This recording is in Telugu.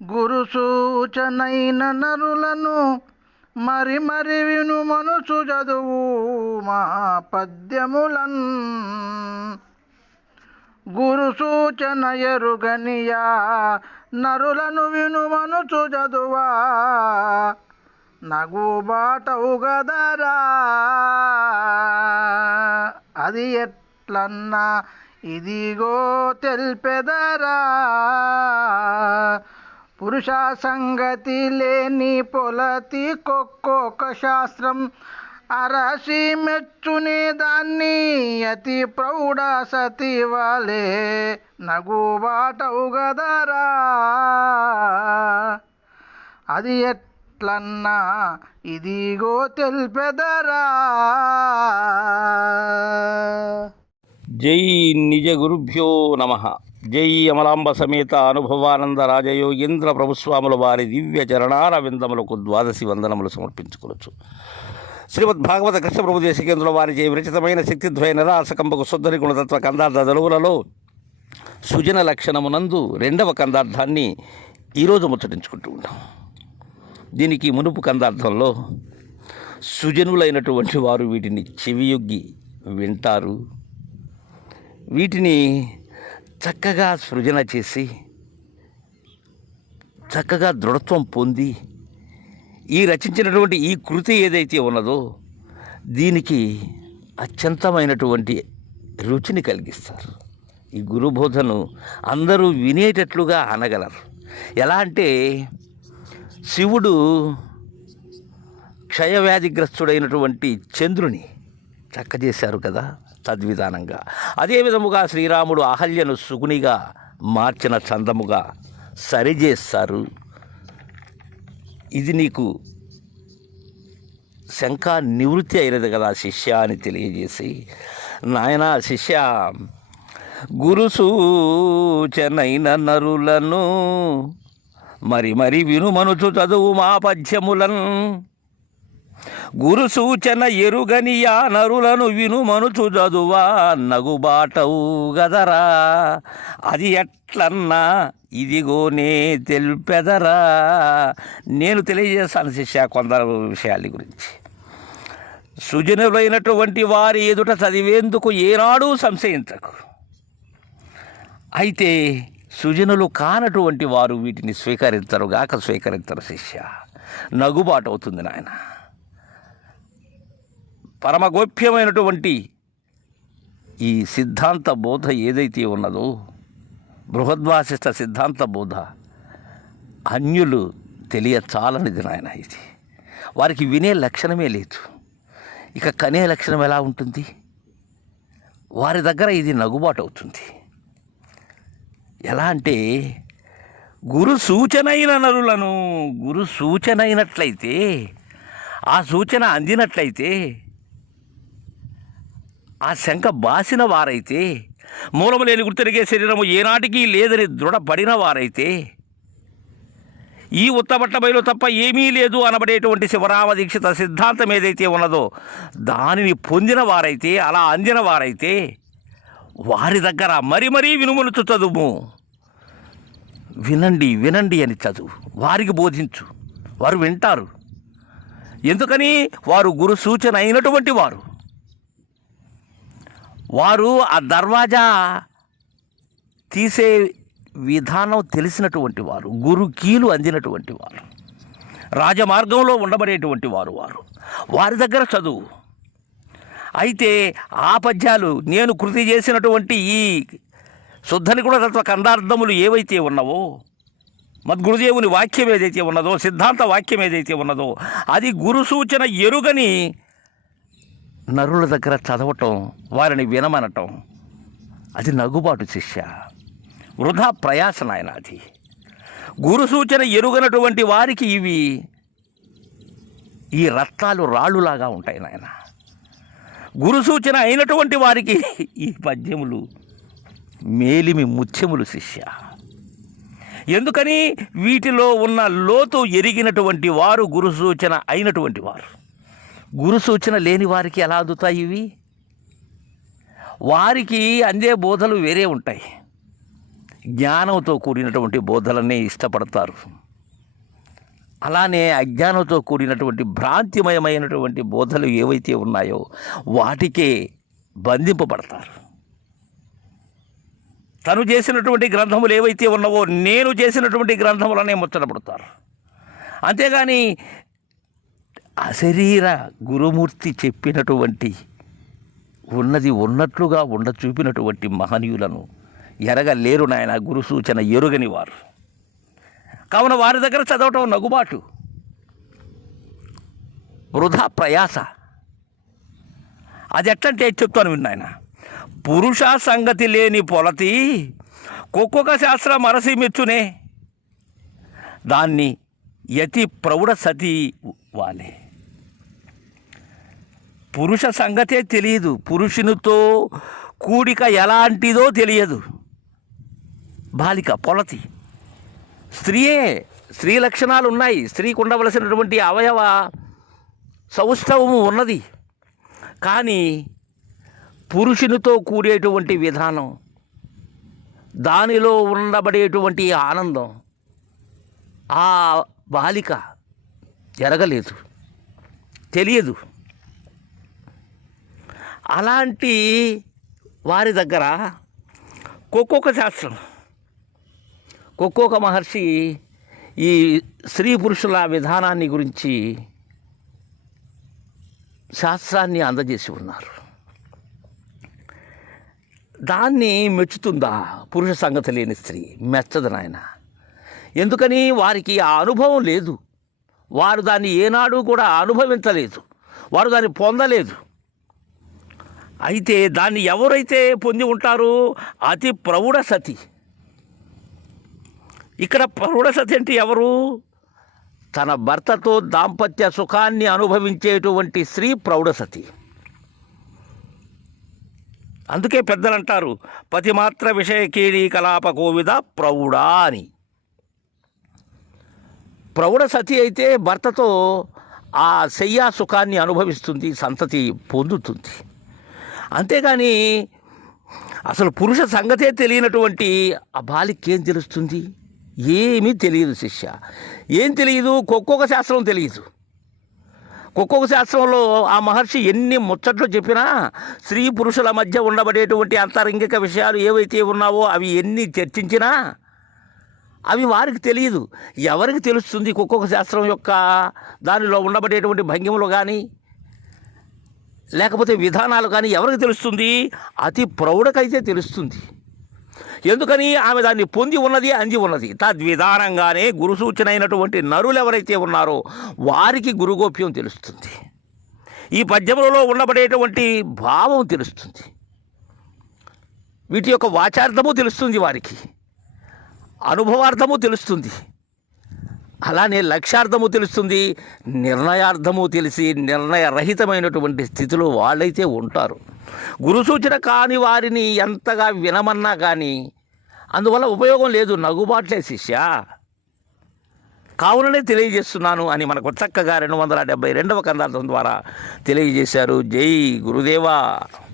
గురు సూచనైన నరులను మరి మరి విను మనసు చదువు మా పద్యములన్ గురు సూచన ఎరుగనియా నరులను విను మనుచు చదువా నగు బాటవు గదరా అది ఎట్లన్నా ఇదిగో తెల్పెదరా పురుష సంగతి లేని పొలతి కొక్కొక్క శాస్త్రం అరసి మెచ్చునే దాన్ని అతి ప్రౌఢ సతివాలే. నగుబాటవు నగు గదరా. అది ఎట్లన్నా ఇదిగో తెల్పెదరా. జై నిజ గురుభ్యో నమ. జై అమలాంబ సమేత అనుభవానంద రాజయోగేంద్ర ప్రభుస్వాముల వారి దివ్య చరణార విందములకు ద్వాదశి వందనములు సమర్పించుకోవచ్చు శ్రీమద్ భాగవత కృష్ణ ప్రభు దేశికేంద్రుల వారిచే విరచితమైన శక్తిద్వయ నిరాసకంబకు శుద్ధరి గుణతత్వ కందార్థ దలువులలో సుజన లక్షణమునందు రెండవ కందార్థాన్ని ఈరోజు ముచ్చటించుకుంటూ ఉంటాం దీనికి మునుపు కందార్థంలో సుజనులైనటువంటి వారు వీటిని చెవియొగ్గి వింటారు. వీటిని చక్కగా సృజన చేసి చక్కగా దృఢత్వం పొంది ఈ రచించినటువంటి ఈ కృతి ఏదైతే ఉన్నదో దీనికి అత్యంతమైనటువంటి రుచిని కలిగిస్తారు. ఈ గురుబోధను అందరూ వినేటట్లుగా అనగలరు. ఎలా అంటే శివుడు క్షయవ్యాధిగ్రస్తుడైనటువంటి చంద్రుని చక్కజేశారు కదా తద్విధానంగా. అదేవిధముగా శ్రీరాముడు అహల్యను సుగునిగా మార్చిన చందముగా సరిచేస్తారు ఇది నీకు శంకా నివృత్తి అయినది కదా శిష్య అని తెలియజేసి. నాయన శిష్య గురు సూచనైన నరులను మరి మరి వినుమనుచు చదువు మా పద్యములను గురు సూచన ఎరుగనియా నరులను వినుమనుచు చదువా నగుబాటవు గదరా. అది ఎట్లన్నా ఇదిగోనే తెల్పెదరా. నేను తెలియజేస్తాను శిష్య కొందరు విషయాల గురించి. సుజనులైనటువంటి వారి ఎదుట చదివేందుకు ఏనాడూ సంశయించకు. అయితే సుజనులు కానటువంటి వారు వీటిని స్వీకరించరు గాక స్వీకరించరు శిష్య. నగుబాటు అవుతుంది నాయన. పరమగోప్యమైనటువంటి ఈ సిద్ధాంత బోధ ఏదైతే ఉన్నదో బృహద్వాసిష్ట సిద్ధాంత బోధ అన్యులు తెలియ చాలనిది నాయన ఇది. వారికి వినే లక్షణమే లేదు. ఇక కనే లక్షణం ఎలా ఉంటుంది? వారి దగ్గర ఇది నగుబాటు అవుతుంది. ఎలా అంటే గురు సూచనైన నరులను గురు సూచన అయినట్లయితే ఆ సూచన అందినట్లయితే ఆ శంఖ బాసిన వారైతే మూలము లేని గుర్తెరిగే శరీరము ఏనాటికి లేదని దృఢపడిన వారైతే ఈ ఉత్తపట్టబయలో తప్ప ఏమీ లేదు అనబడేటువంటి శివరామ దీక్షిత సిద్ధాంతం ఏదైతే ఉన్నదో దానిని పొందిన వారైతే అలా అందిన వారైతే వారి దగ్గర మరి మరీ వినుమనుచు చదువు వినండి వినండి అని చదువు. వారికి బోధించు. వారు వింటారు. ఎందుకని? వారు గురు సూచన అయినటువంటి వారు. వారు ఆ దర్వాజా తీసే విధానం తెలిసినటువంటి వారు గురు కీలు అందినటువంటి వారు రాజమార్గంలో ఉండబడేటువంటి వారు వారు. వారి దగ్గర చదువు. అయితే ఆ పద్యాలు నేను కృతి చేసినటువంటి ఈ శుద్ధని కూడా తత్వ కందార్థములు ఏవైతే ఉన్నవో మద్గురుదేవుని వాక్యం ఏదైతే ఉన్నదో సిద్ధాంత వాక్యం ఏదైతే ఉన్నదో అది గురు సూచన ఎరుగని నరుల దగ్గర చదవటం వారిని వినమనటం. అది నగుబాటు శిష్య. వృధా ప్రయాస నాయన అది గురు సూచన ఎరుగనటువంటి వారికి ఇవి ఈ రత్నాలు రాళ్ళులాగా ఉంటాయి నాయన. గురు సూచన అయినటువంటి వారికి ఈ పద్యములు మేలిమి ముత్యములు శిష్య. ఎందుకని? వీటిలో ఉన్న లోతు ఎరిగినటువంటి వారు గురు సూచన అయినటువంటి వారు. గురు సూచన లేని వారికి ఎలా అందుతాయి ఇవి? వారికి అందే బోధలు వేరే ఉంటాయి. జ్ఞానంతో కూడినటువంటి బోధలనే ఇష్టపడతారు. అలానే అజ్ఞానంతో కూడినటువంటి భ్రాంతిమయమైనటువంటి బోధలు ఏవైతే ఉన్నాయో వాటికే బంధింపబడతారు. తను చేసినటువంటి గ్రంథములు ఏవైతే ఉన్నావో నేను చేసినటువంటి గ్రంథములనే ముచ్చటపడతారు అంతేగాని అశరీర గురుమూర్తి చెప్పినటువంటి ఉన్నది ఉన్నట్లుగా ఉండ చూపినటువంటి మహనీయులను ఎరగలేరు నాయన గురు సూచన ఎరుగని వారు. కావున వారి దగ్గర చదవటం నగుబాటు. వృధా ప్రయాస. అది ఎట్లంటే చెప్తాను విన్నాయన పురుష సంగతి లేని పొలతి కుక్కొక శాస్త్రం అరసి మెచ్చునే. దాన్ని యతి ప్రౌఢ సతి వాలే. పురుష సంగతే తెలియదు. పురుషునితో కూడిక ఎలాంటిదో తెలియదు. బాలిక పొలతి. స్త్రీయే స్త్రీ లక్షణాలు ఉన్నాయి. స్త్రీకి ఉండవలసినటువంటి అవయవ సౌష్ఠవము ఉన్నది. కానీ పురుషునితో కూడేటువంటి విధానం దానిలో ఉండబడేటువంటి ఆనందం ఆ బాలిక జరగలేదు. తెలియదు. అలాంటి వారి దగ్గర ఒక్కొక్క శాస్త్రం. ఒక్కొక్క మహర్షి ఈ స్త్రీ పురుషుల విధానాన్ని గురించి శాస్త్రాన్ని అందజేసి ఉన్నారు. దాన్ని మెచ్చుతుందా పురుష సంగతి లేని స్త్రీ? మెచ్చదు నాయన. ఎందుకని వారికి ఆ అనుభవం లేదు. వారు దాన్ని ఏనాడు కూడా అనుభవించలేదు. వారు దాన్ని పొందలేదు. అయితే దాన్ని ఎవరైతే పొంది ఉంటారో అతి ప్రౌఢ సతి. ఇక్కడ ప్రౌఢ సతి అంటే ఎవరు? తన భర్తతో దాంపత్య సుఖాన్ని అనుభవించేటువంటి స్త్రీ ప్రౌఢ సతి. అందుకే పెద్దలు అంటారు పతిమాత్ర విషయకీడి కలాప కోవిద ప్రౌఢ అని. ప్రౌఢ సతి అయితే భర్తతో ఆ శయ్యా సుఖాన్ని అనుభవిస్తుంది సంతతి పొందుతుంది. అంతేగాని అసలు పురుష సంగతే తెలియనటువంటి ఆ బాలికేం ఏం తెలుస్తుంది? ఏమీ తెలియదు శిష్య. ఏం తెలియదు? ఒక్కొక్క శాస్త్రం తెలియదు. ఒక్కొక్క శాస్త్రంలో ఆ మహర్షి ఎన్ని ముచ్చట్లు చెప్పినా స్త్రీ పురుషుల మధ్య ఉండబడేటువంటి అంతరంగిక విషయాలు ఏవైతే ఉన్నావో అవి ఎన్ని చర్చించినా అవి వారికి తెలియదు. ఎవరికి తెలుస్తుంది ఒక్కొక్క శాస్త్రం యొక్క దానిలో ఉండబడేటువంటి భంగిములు కానీ లేకపోతే విధానాలు కానీ ఎవరికి తెలుస్తుంది? అతి ప్రౌఢకైతే తెలుస్తుంది. ఎందుకని? ఆమె దాన్ని పొంది ఉన్నది అంది ఉన్నది. తద్విధానంగానే గురు సూచన అయినటువంటి నరులు ఎవరైతే ఉన్నారో వారికి గురుగోప్యం తెలుస్తుంది. ఈ పద్యములలో ఉండబడేటువంటి భావం తెలుస్తుంది. వీటి యొక్క వాచార్థము తెలుస్తుంది వారికి. అనుభవార్థము తెలుస్తుంది. అలానే లక్ష్యార్థము తెలుస్తుంది నిర్ణయార్థము తెలిసి నిర్ణయరహితమైనటువంటి స్థితిలో వాళ్ళైతే ఉంటారు. గురు సూచన కాని వారిని ఎంతగా వినమన్నా కానీ అందువల్ల ఉపయోగం లేదు. నగుబాట్లే శిష్య. కావుననే తెలియజేస్తున్నాను అని మనకు చక్కగా రెండు వందల డెబ్బై రెండవ కందార్థం ద్వారా తెలియజేశారు. జై గురుదేవా.